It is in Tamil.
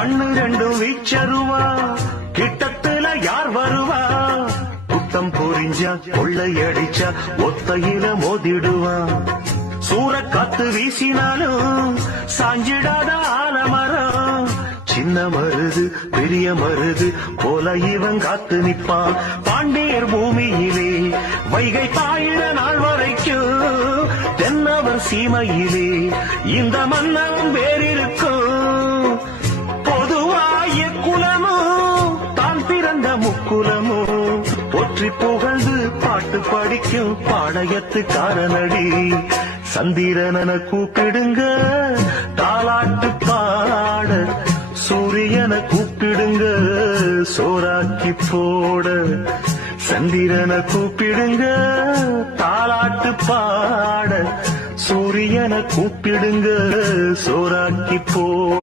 கண்ணு ரெண்டும் வீச்சருவா கிட்டத்துல யார் வருவா குத்தம் புரிஞ்சா கொள்ளையடிச்சா ஒத்தையில மோதிடுவா சூறக்காத்து வீசினாலும் சாஞ்சிடாத ஆலமரம் சின்ன மருது பெரிய மருது போல இவன் காத்து நிப்பான் பாண்டியர் பூமியிலே வைகை பாயிர நாள் வரைக்கும் தென்னவர் சீமையிலே இந்த மன்னன் வேறிருக்கும் பொதுவாய குலமும் தான் பிறந்த முக்குலமும் போற்றி புகழ்ந்து பாட்டு படிக்கும் பாளையத்துக்காரனடி சந்திரன கூப்பிடுங்க தாலாட்டு பாட சூரியனை கூப்பிடுங்க சோறாக்கி போட சந்திரனை கூப்பிடுங்க தாலாட்டு பாட சூரியனை கூப்பிடுங்க சோறாக்கி போட